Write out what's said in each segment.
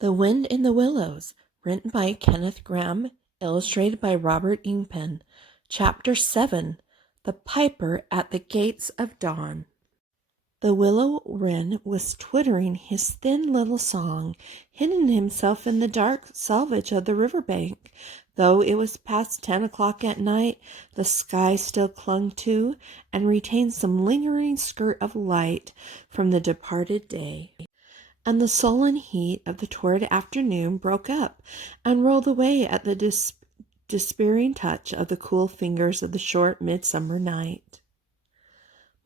The Wind in the Willows, written by Kenneth Grahame, illustrated by Robert Ingpen. Chapter 7, The Piper at the Gates of Dawn. The willow wren was twittering his thin little song, hidden himself in the dark selvage of the river bank. Though it was past 10 o'clock at night, the sky still clung to and retained some lingering skirt of light from the departed day. And the sullen heat of the torrid afternoon broke up and rolled away at the despairing touch of the cool fingers of the short midsummer night.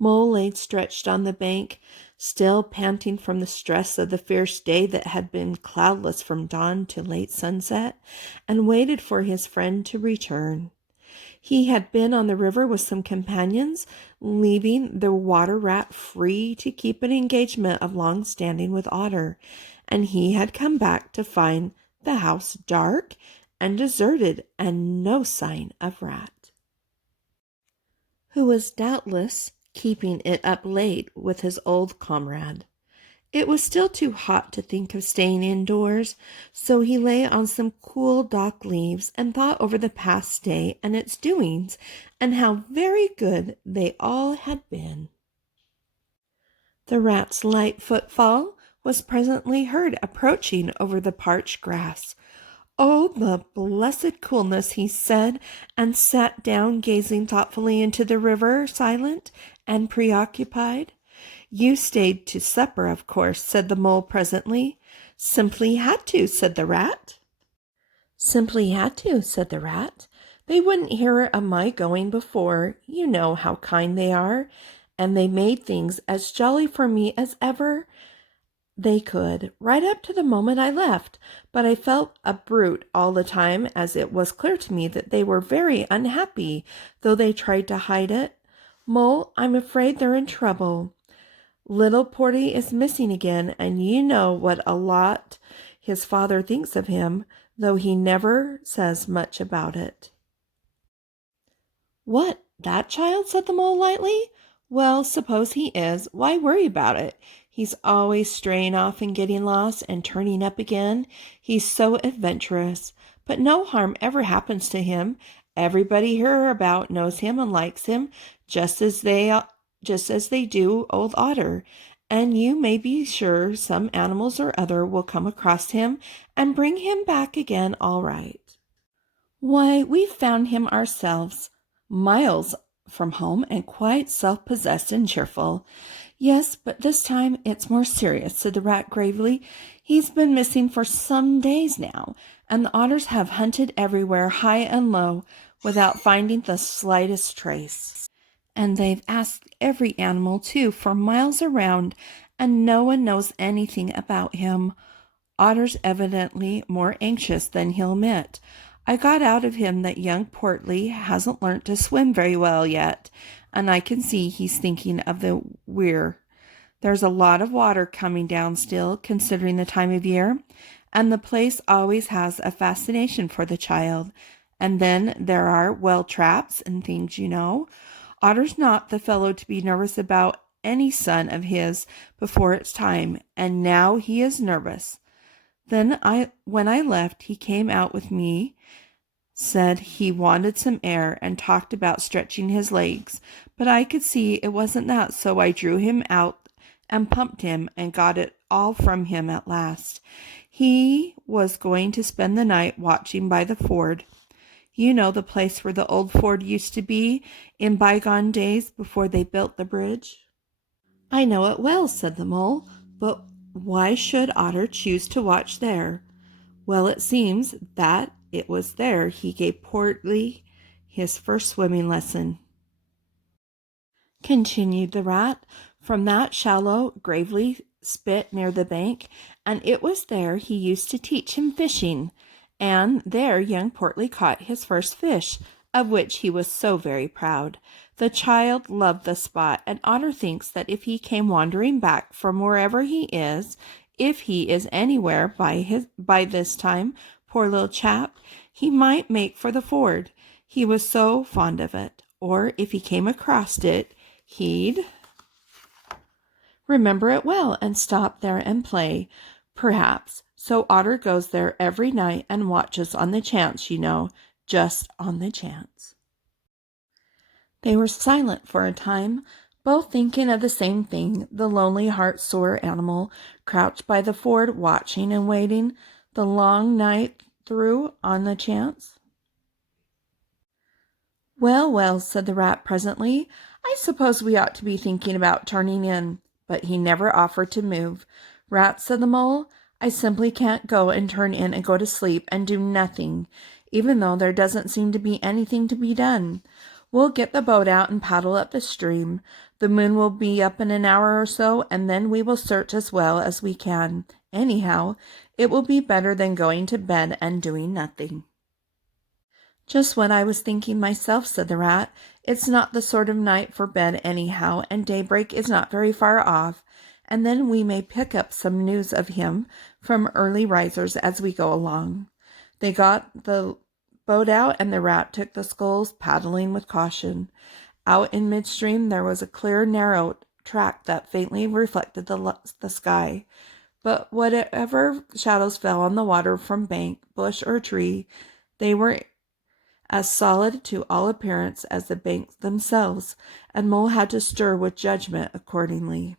Mole lay stretched on the bank, still panting from the stress of the fierce day that had been cloudless from dawn to late sunset, and waited for his friend to return. He had been on the river with some companions, leaving the water rat free to keep an engagement of long standing with Otter, and he had come back to find the house dark and deserted and no sign of Rat, who was doubtless keeping it up late with his old comrade. It was still too hot to think of staying indoors, so he lay on some cool dock leaves and thought over the past day and its doings, and how very good they all had been. The rat's light footfall was presently heard approaching over the parched grass. "Oh, the blessed coolness," he said, and sat down gazing thoughtfully into the river, silent and preoccupied. "You stayed to supper, of course," said the mole presently. "Simply had to," said the rat. "Simply had to," said the rat. "They wouldn't hear of my going before. You know how kind they are, and they made things as jolly for me as ever they could, right up to the moment I left. But I felt a brute all the time, as it was clear to me that they were very unhappy, though they tried to hide it. Mole, I'm afraid they're in trouble. Little Porty is missing again, and you know what a lot his father thinks of him, though he never says much about it." "What, that child?" said the mole lightly. "Well, suppose he is, why worry about it? He's always straying off and getting lost and turning up again. He's so adventurous. But no harm ever happens to him. Everybody hereabout knows him and likes him, just as they do old Otter, and you may be sure some animals or other will come across him and bring him back again all right. Why, we found him ourselves, miles from home, and quite self-possessed and cheerful." "Yes, but this time it's more serious," said the rat gravely. "He's been missing for some days now, and the otters have hunted everywhere, high and low, without finding the slightest trace. And they've asked every animal, too, for miles around, and no one knows anything about him. Otter's evidently more anxious than he'll admit. I got out of him that young Portly hasn't learnt to swim very well yet, and I can see he's thinking of the weir. There's a lot of water coming down still, considering the time of year, and the place always has a fascination for the child. And then there are well traps and things, you know. Otter's not the fellow to be nervous about any son of his before it's time, and now he is nervous. Then when I left, he came out with me, said he wanted some air, and talked about stretching his legs, but I could see it wasn't that, so I drew him out and pumped him and got it all from him at last. He was going to spend the night watching by the ford. You know the place where the old ford used to be in bygone days before they built the bridge?" "I know it well," said the mole, "but why should Otter choose to watch there?" "Well, it seems that it was there he gave Portly his first swimming lesson," continued the rat, "from that shallow, gravely spit near the bank, and it was there he used to teach him fishing. And there young Portly caught his first fish, of which he was so very proud. The child loved the spot, and Otter thinks that if he came wandering back from wherever he is, if he is anywhere by this time, poor little chap, he might make for the ford. He was so fond of it. Or if he came across it, he'd remember it well and stop there and play. Perhaps So Otter goes there every night and watches on the chance, just on the chance." They were silent for a time, both thinking of the same thing, the lonely, heart-sore animal crouched by the ford, watching and waiting the long night through on the chance. "Well, well," said the rat presently, "I suppose we ought to be thinking about turning in." But he never offered to move. "Rat," said the mole, "I simply can't go and turn in and go to sleep and do nothing, even though there doesn't seem to be anything to be done. We'll get the boat out and paddle up the stream. The moon will be up in an hour or so, and then we will search as well as we can. Anyhow, it will be better than going to bed and doing nothing." "Just what I was thinking myself," said the rat. "It's not the sort of night for bed anyhow, and daybreak is not very far off, and then we may pick up some news of him from early risers as we go along." They got the boat out, and the rat took the sculls, paddling with caution. Out in midstream there was a clear, narrow track that faintly reflected the sky, but whatever shadows fell on the water from bank, bush, or tree, they were as solid to all appearance as the banks themselves, and Mole had to stir with judgment accordingly.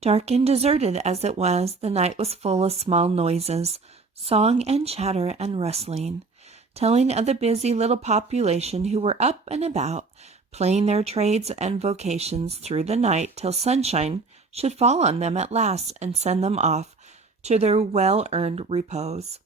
Dark and deserted as it was, the night was full of small noises, song and chatter and rustling, telling of the busy little population who were up and about, playing their trades and vocations through the night till sunshine should fall on them at last and send them off to their well-earned repose.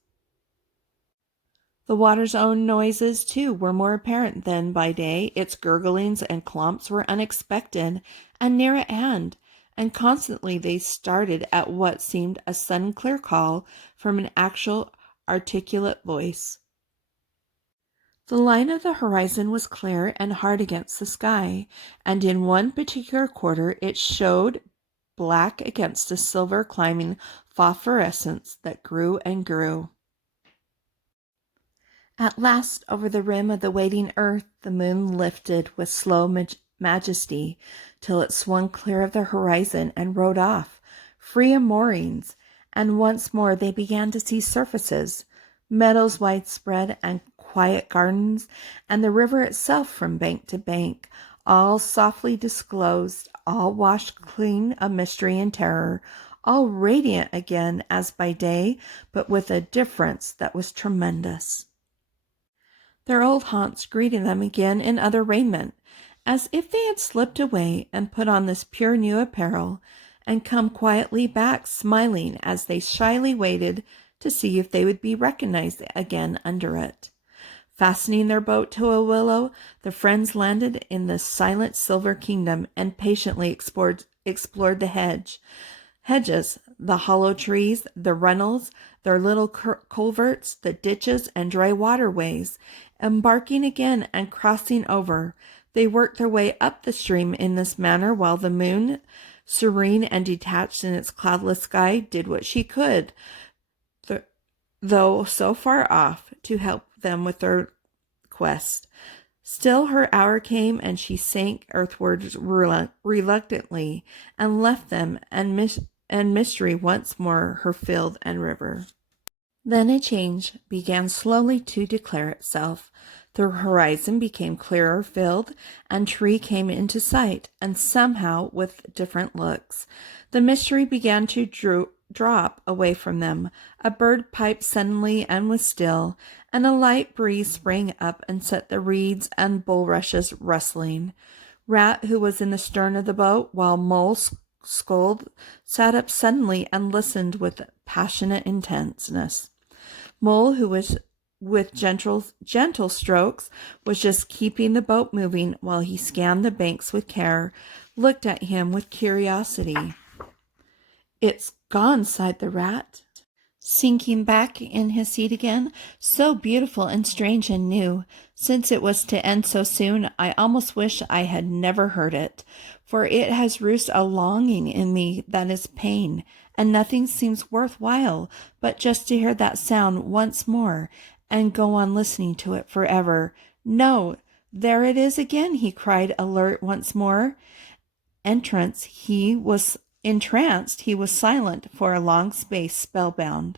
The water's own noises, too, were more apparent than by day. Its gurglings and clomps were unexpected and near at hand, and constantly they started at what seemed a sudden clear call from an actual articulate voice. The line of the horizon was clear and hard against the sky, and in one particular quarter it showed black against a silver climbing phosphorescence that grew and grew. At last, over the rim of the waiting earth, the moon lifted with slow majesty till it swung clear of the horizon and rode off, free of moorings, and once more they began to see surfaces, meadows widespread and quiet gardens, and the river itself from bank to bank, all softly disclosed, all washed clean of mystery and terror, all radiant again as by day, but with a difference that was tremendous. Their old haunts greeted them again in other raiment, as if they had slipped away and put on this pure new apparel, and come quietly back smiling as they shyly waited to see if they would be recognized again under it. Fastening their boat to a willow, the friends landed in the silent silver kingdom and patiently explored the hedges, the hollow trees, the runnels, their little culverts, the ditches, and dry waterways. Embarking again and crossing over, they worked their way up the stream in this manner while the moon, serene and detached in its cloudless sky, did what she could, though so far off, to help them with their quest. Still her hour came, and she sank earthwards reluctantly, and left them and mystery once more her field and river. Then a change began slowly to declare itself. The horizon became clearer filled, and tree came into sight, and somehow with different looks. The mystery began to drop away from them. A bird piped suddenly and was still, and a light breeze sprang up and set the reeds and bulrushes rustling. Rat, who was in the stern of the boat, while Mole scolded, sat up suddenly and listened with passionate intentness. Mole, who was with gentle strokes, was just keeping the boat moving while he scanned the banks with care, looked at him with curiosity. "It's gone," sighed the rat, sinking back in his seat again. "So beautiful and strange and new. Since it was to end so soon, I almost wish I had never heard it, for it has roosed a longing in me that is pain, and nothing seems worth while but just to hear that sound once more and go on listening to it forever. No, there it is again," he cried, alert once more. Entrance, he was Entranced, he was silent for a long space, spellbound.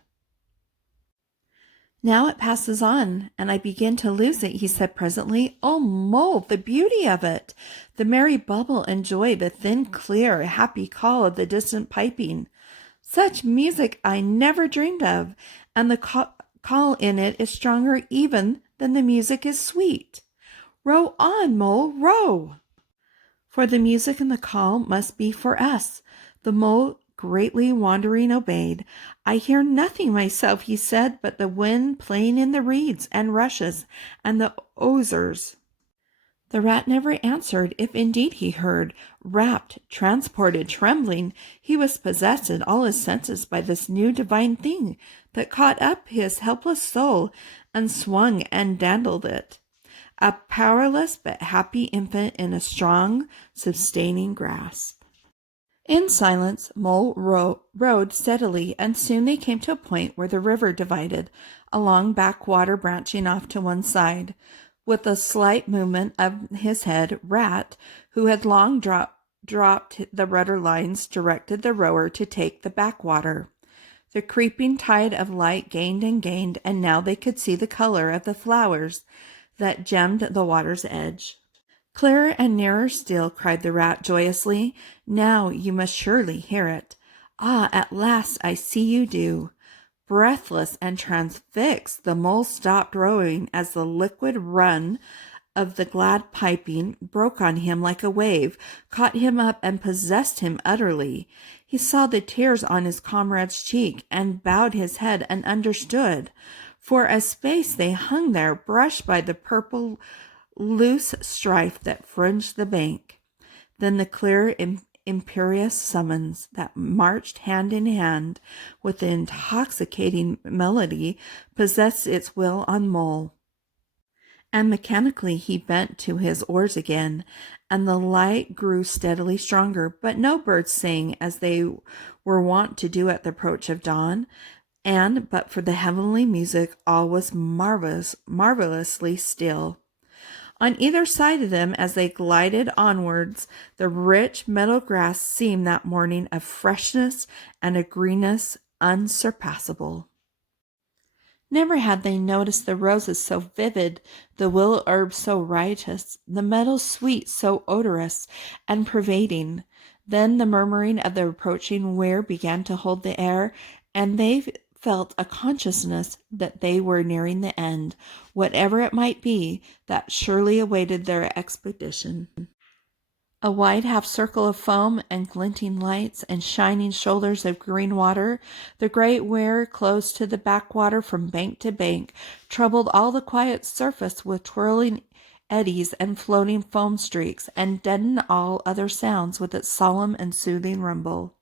"Now it passes on, and I begin to lose it," he said presently. "Oh, Mole, the beauty of it! The merry bubble and joy, the thin, clear, happy call of the distant piping. Such music I never dreamed of, and the call in it is stronger even than the music is sweet. Row on, Mole, row! For the music and the call must be for us." The Mole, greatly wondering, obeyed. "I hear nothing myself," he said, "but the wind playing in the reeds and rushes and the osiers." The Rat never answered. If indeed he heard, rapt, transported, trembling, he was possessed in all his senses by this new divine thing that caught up his helpless soul and swung and dandled it, a powerless but happy infant in a strong, sustaining grasp. In silence, Mole rowed steadily, and soon they came to a point where the river divided, a long backwater branching off to one side. With a slight movement of his head, Rat, who had long dropped the rudder lines, directed the rower to take the backwater. The creeping tide of light gained and gained, and now they could see the color of the flowers that gemmed the water's edge. "Clearer and nearer still," cried the Rat joyously. "Now you must surely hear it. Ah, at last I see you do." Breathless and transfixed, the Mole stopped rowing as the liquid run of the glad piping broke on him like a wave, caught him up and possessed him utterly. He saw the tears on his comrade's cheek and bowed his head and understood. For a space they hung there, brushed by the purple loose strife that fringed the bank. Then the clear, imperious summons that marched hand in hand with the intoxicating melody possessed its will on Mole, and mechanically he bent to his oars again, and the light grew steadily stronger. But no birds sang as they were wont to do at the approach of dawn, and but for the heavenly music all was marvelously still. On either side of them, as they glided onwards, the rich meadow grass seemed that morning of freshness and a greenness unsurpassable. Never had they noticed the roses so vivid, the willow herbs so riotous, the meadows sweet, so odorous and pervading. Then the murmuring of the approaching weir began to hold the air, and they felt a consciousness that they were nearing the end, whatever it might be, that surely awaited their expedition. A wide half-circle of foam and glinting lights and shining shoulders of green water, the great weir close to the backwater from bank to bank, troubled all the quiet surface with twirling eddies and floating foam streaks, and deadened all other sounds with its solemn and soothing rumble.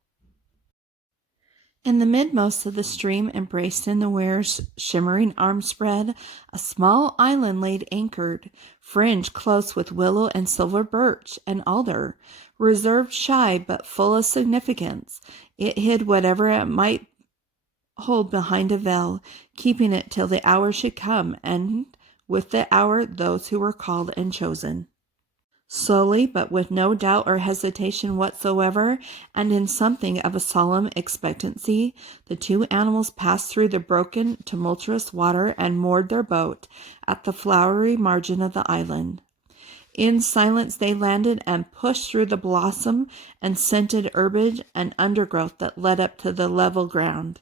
In the midmost of the stream, embraced in the weir's shimmering arm spread, a small island laid anchored, fringed close with willow and silver birch and alder, reserved shy but full of significance. It hid whatever it might hold behind a veil, keeping it till the hour should come, and with the hour those who were called and chosen. Slowly, but with no doubt or hesitation whatsoever, and in something of a solemn expectancy, the two animals passed through the broken, tumultuous water and moored their boat at the flowery margin of the island. In silence they landed and pushed through the blossom and scented herbage and undergrowth that led up to the level ground,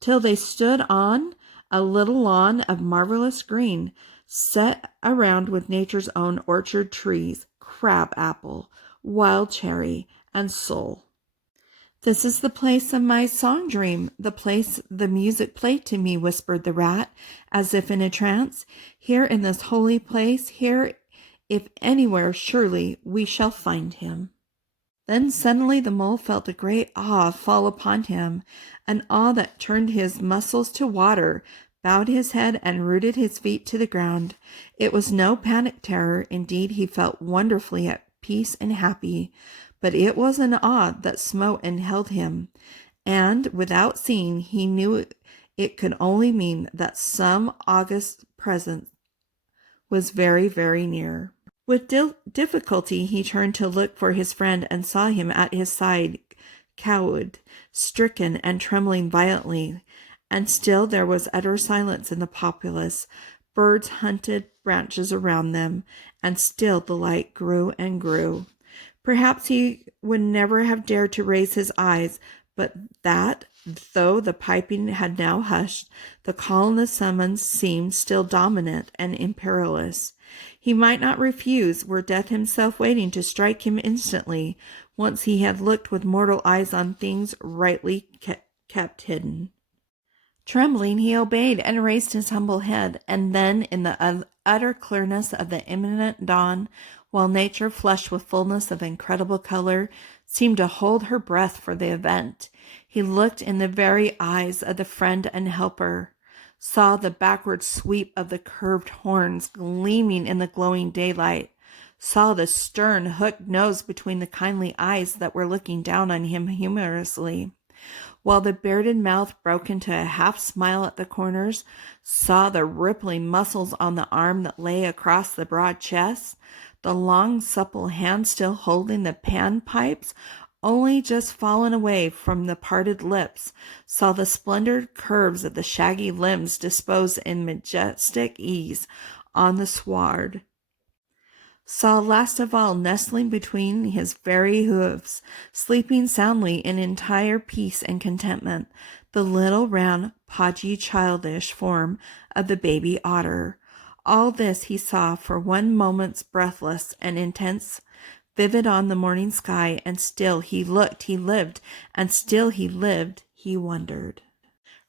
till they stood on a little lawn of marvelous green, set around with nature's own orchard trees, crab apple, wild cherry, and sole. "This is the place of my song dream, the place the music played to me," whispered the Rat, as if in a trance. "Here in this holy place, here, if anywhere, surely we shall find him." Then suddenly the Mole felt a great awe fall upon him, an awe that turned his muscles to water, bowed his head, and rooted his feet to the ground. It was no panic terror. Indeed, he felt wonderfully at peace and happy, but it was an awe that smote and held him, and without seeing, he knew it could only mean that some august presence was very, very near. With difficulty he turned to look for his friend and saw him at his side, cowed, stricken, and trembling violently, and still there was utter silence in the populace. Birds hunted branches around them, and still the light grew and grew. Perhaps he would never have dared to raise his eyes, but that, though the piping had now hushed, the call and the summons seemed still dominant and imperious. He might not refuse, were death himself waiting to strike him instantly, once he had looked with mortal eyes on things rightly kept hidden. Trembling, he obeyed and raised his humble head, and then, in the utter clearness of the imminent dawn, while nature, flushed with fullness of incredible color, seemed to hold her breath for the event, he looked in the very eyes of the friend and helper, saw the backward sweep of the curved horns gleaming in the glowing daylight, saw the stern, hooked nose between the kindly eyes that were looking down on him humorously, while the bearded mouth broke into a half smile at the corners, saw the rippling muscles on the arm that lay across the broad chest, the long supple hand still holding the pan-pipes, only just fallen away from the parted lips, saw the splendid curves of the shaggy limbs disposed in majestic ease on the sward, saw last of all, nestling between his very hoofs, sleeping soundly in entire peace and contentment, the little round, podgy, childish form of the baby otter. All this he saw for one moment's breathless and intense, vivid on the morning sky, and still he looked, he lived, and still he lived, he wondered.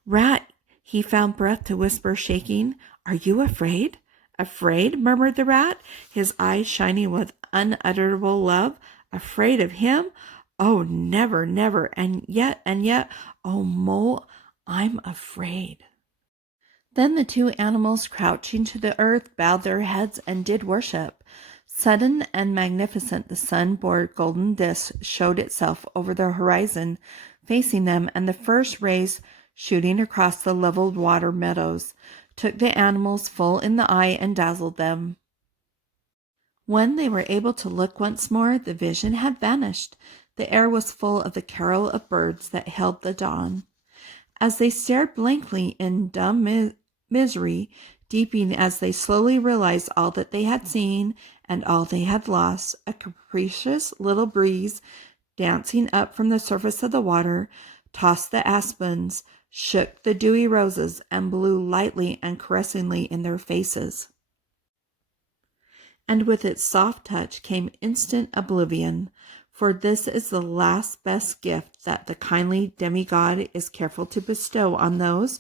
"Rat," he found breath to whisper, shaking, "are you afraid?" "Afraid?" murmured the rat, his eyes shining with unutterable love. "Afraid of him? Oh, never, never. And yet, oh, Mole, I'm afraid." Then the two animals, crouching to the earth, bowed their heads and did worship. Sudden and magnificent, the sun-bored golden disk showed itself over the horizon, facing them, and the first rays, shooting across the leveled water meadows, took the animals full in the eye and dazzled them. When they were able to look once more, the vision had vanished. The air was full of the carol of birds that hailed the dawn. As they stared blankly in dumb misery, deepening as they slowly realized all that they had seen and all they had lost, a capricious little breeze, dancing up from the surface of the water, tossed the aspens, shook the dewy roses, and blew lightly and caressingly in their faces. And with its soft touch came instant oblivion, for this is the last best gift that the kindly demigod is careful to bestow on those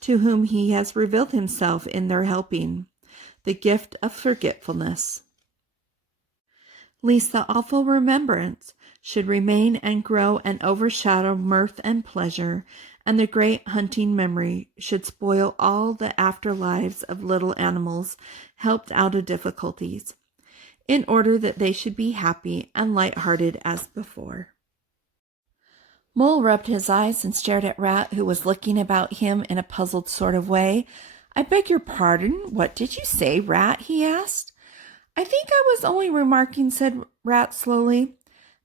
to whom he has revealed himself in their helping, the gift of forgetfulness, lest the awful remembrance should remain and grow and overshadow mirth and pleasure, and the great hunting memory should spoil all the after lives of little animals helped out of difficulties, in order that they should be happy and light-hearted as before. Mole rubbed his eyes and stared at Rat, who was looking about him in a puzzled sort of way. "I beg your pardon, what did you say, Rat?" he asked. "I think I was only remarking," said Rat slowly,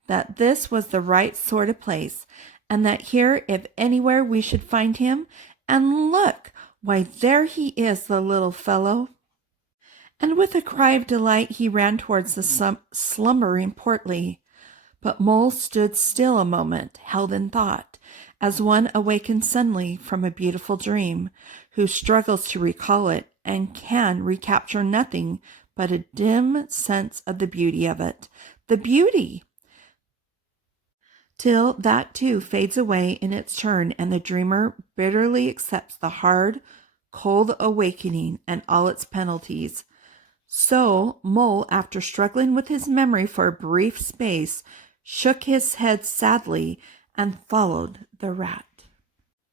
"that this was the right sort of place, and that here, if anywhere, we should find him. And look, why, there he is, the little fellow." And with a cry of delight he ran towards the slumbering Portly. But Mole stood still a moment, held in thought, as one awakened suddenly from a beautiful dream, who struggles to recall it and can recapture nothing but a dim sense of the beauty of it. The beauty! Till that too fades away in its turn, and the dreamer bitterly accepts the hard, cold awakening and all its penalties. So Mole, after struggling with his memory for a brief space, shook his head sadly and followed the rat.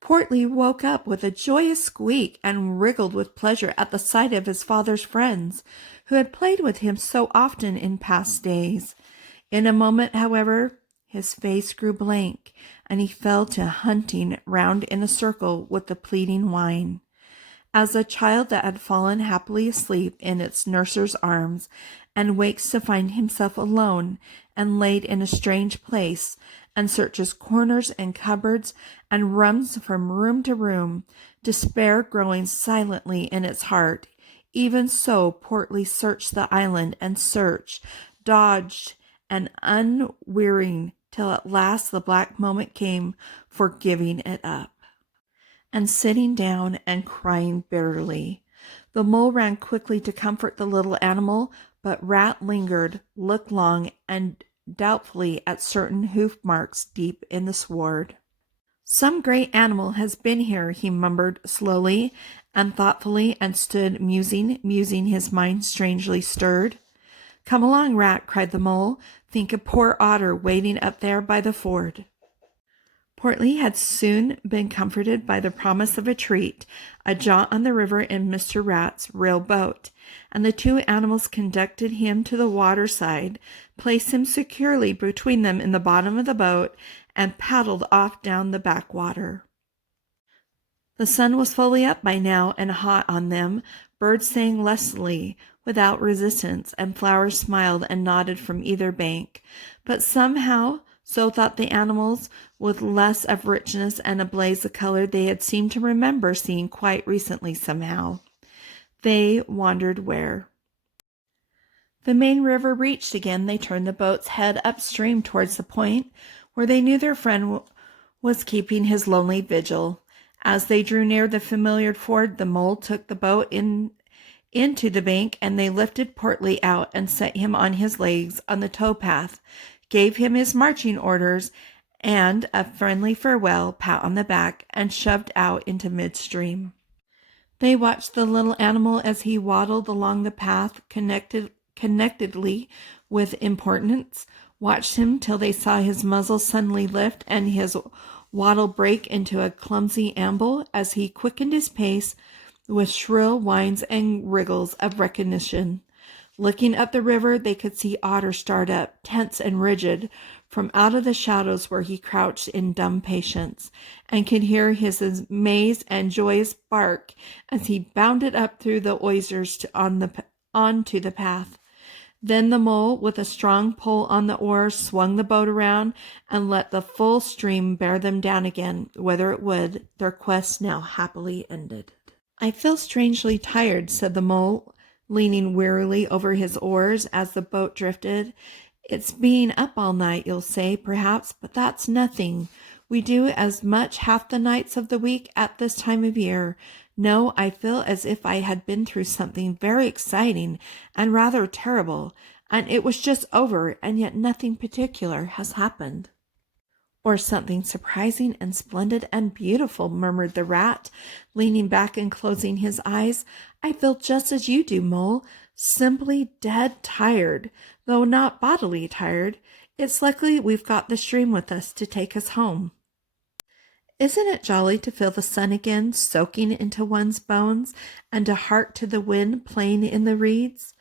Portly woke up with a joyous squeak and wriggled with pleasure at the sight of his father's friends, who had played with him so often in past days. In a moment, however, his face grew blank, and he fell to hunting round in a circle with the pleading whine. As a child that had fallen happily asleep in its nurser's arms, and wakes to find himself alone and laid in a strange place, and searches corners and cupboards and runs from room to room, despair growing silently in its heart. Even so, Portly searched the island and searched, dodged, and unwearying, till at last the black moment came for giving it up and sitting down and crying bitterly. The mole ran quickly to comfort the little animal, but Rat lingered, looked long and doubtfully at certain hoof marks deep in the sward. Some great animal has been here, he murmured slowly and thoughtfully, and stood musing, his mind strangely stirred. Come along, Rat, cried the mole. Think of poor Otter waiting up there by the ford. Portly had soon been comforted by the promise of a treat, a jaunt on the river in Mr. Rat's rail boat, and the two animals conducted him to the water side, placed him securely between them in the bottom of the boat, and paddled off down the backwater. The sun was fully up by now and hot on them. Birds sang lustily, without resistance, and flowers smiled and nodded from either bank. But somehow, so thought the animals, with less of richness and a blaze of color they had seemed to remember seeing quite recently somehow. They wandered where? The main river reached again, they turned the boat's head upstream towards the point where they knew their friend was keeping his lonely vigil. As they drew near the familiar ford, the mole took the boat into the bank, and they lifted Portly out and set him on his legs on the towpath, gave him his marching orders and a friendly farewell pat on the back, and shoved out into midstream. They watched the little animal as he waddled along the path connectedly with importance, watched him till they saw his muzzle suddenly lift and his waddle break into a clumsy amble as he quickened his pace with shrill whines and wriggles of recognition. Looking up the river, they could see Otter start up, tense and rigid, from out of the shadows where he crouched in dumb patience, and could hear his amazed and joyous bark as he bounded up through the oysters onto the path. Then the mole, with a strong pull on the oars, swung the boat around and let the full stream bear them down again, whither it would, their quest now happily ended. I feel strangely tired, said the mole, leaning wearily over his oars as the boat drifted. It's being up all night, you'll say, perhaps, but that's nothing. We do as much half the nights of the week at this time of year. No, I feel as if I had been through something very exciting and rather terrible, and it was just over, and yet nothing particular has happened. Or something surprising and splendid and beautiful, murmured the Rat, leaning back and closing his eyes. I feel just as you do, Mole, simply dead tired, though not bodily tired. It's likely we've got the stream with us to take us home. Isn't it jolly to feel the sun again soaking into one's bones, and to hark to the wind playing in the reeds?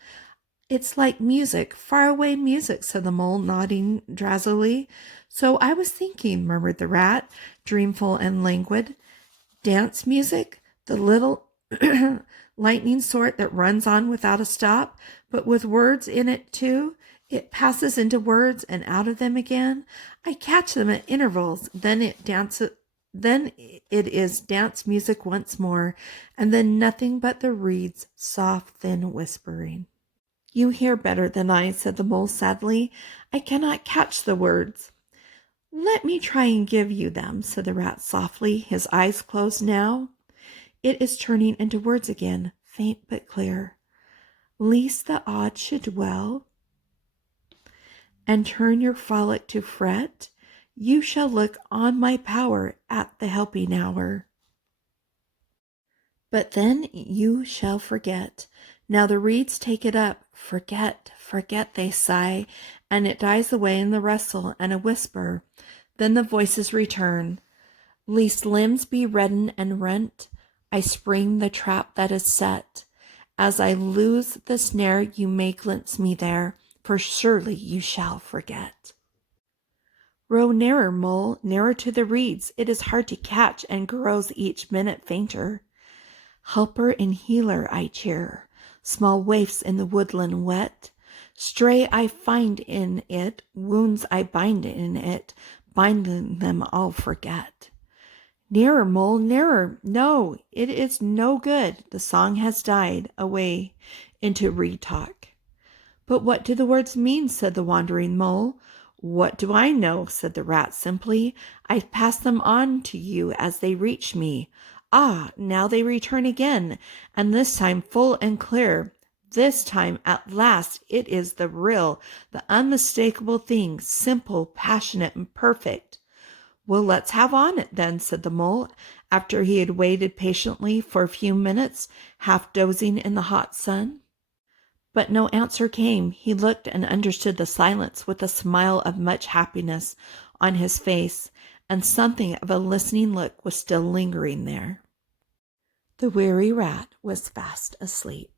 It's like music, faraway music, said the Mole, nodding drowsily. So I was thinking, murmured the Rat, dreamful and languid. Dance music, the little lightning sort that runs on without a stop, but with words in it too. It passes into words and out of them again. I catch them at intervals, then it is dance music once more, and then nothing but the reeds' soft, thin whispering. You hear better than I, said the Mole sadly. I cannot catch the words. Let me try and give you them, said the Rat softly, his eyes closed now. It is turning into words again, faint but clear. Least the odd should dwell, and turn your frolic to fret, you shall look on my power at the helping hour. But then you shall forget. Now the reeds take it up. Forget, forget, they sigh, and it dies away in the rustle and a whisper. Then the voices return. Least limbs be reddened and rent, I spring the trap that is set. As I lose the snare, you may glimpse me there, for surely you shall forget. Row nearer, Mole, nearer to the reeds. It is hard to catch and grows each minute fainter. Helper and healer I cheer, small waifs in the woodland wet. Stray I find in it, wounds I bind in it, binding them all forget. Nearer, mole, nearer. No, it is no good. The song has died away into reed-talk. But what do the words mean? Said the wandering mole. What do I know? Said the rat simply. I pass them on to you as they reach me. Ah, now they return again, and this time full and clear. This time, at last, it is the real, the unmistakable thing, simple, passionate, and perfect. Well, let's have on it then, said the mole, after he had waited patiently for a few minutes, half dozing in the hot sun. But no answer came. He looked and understood the silence with a smile of much happiness on his face, and something of a listening look was still lingering there. The weary rat was fast asleep.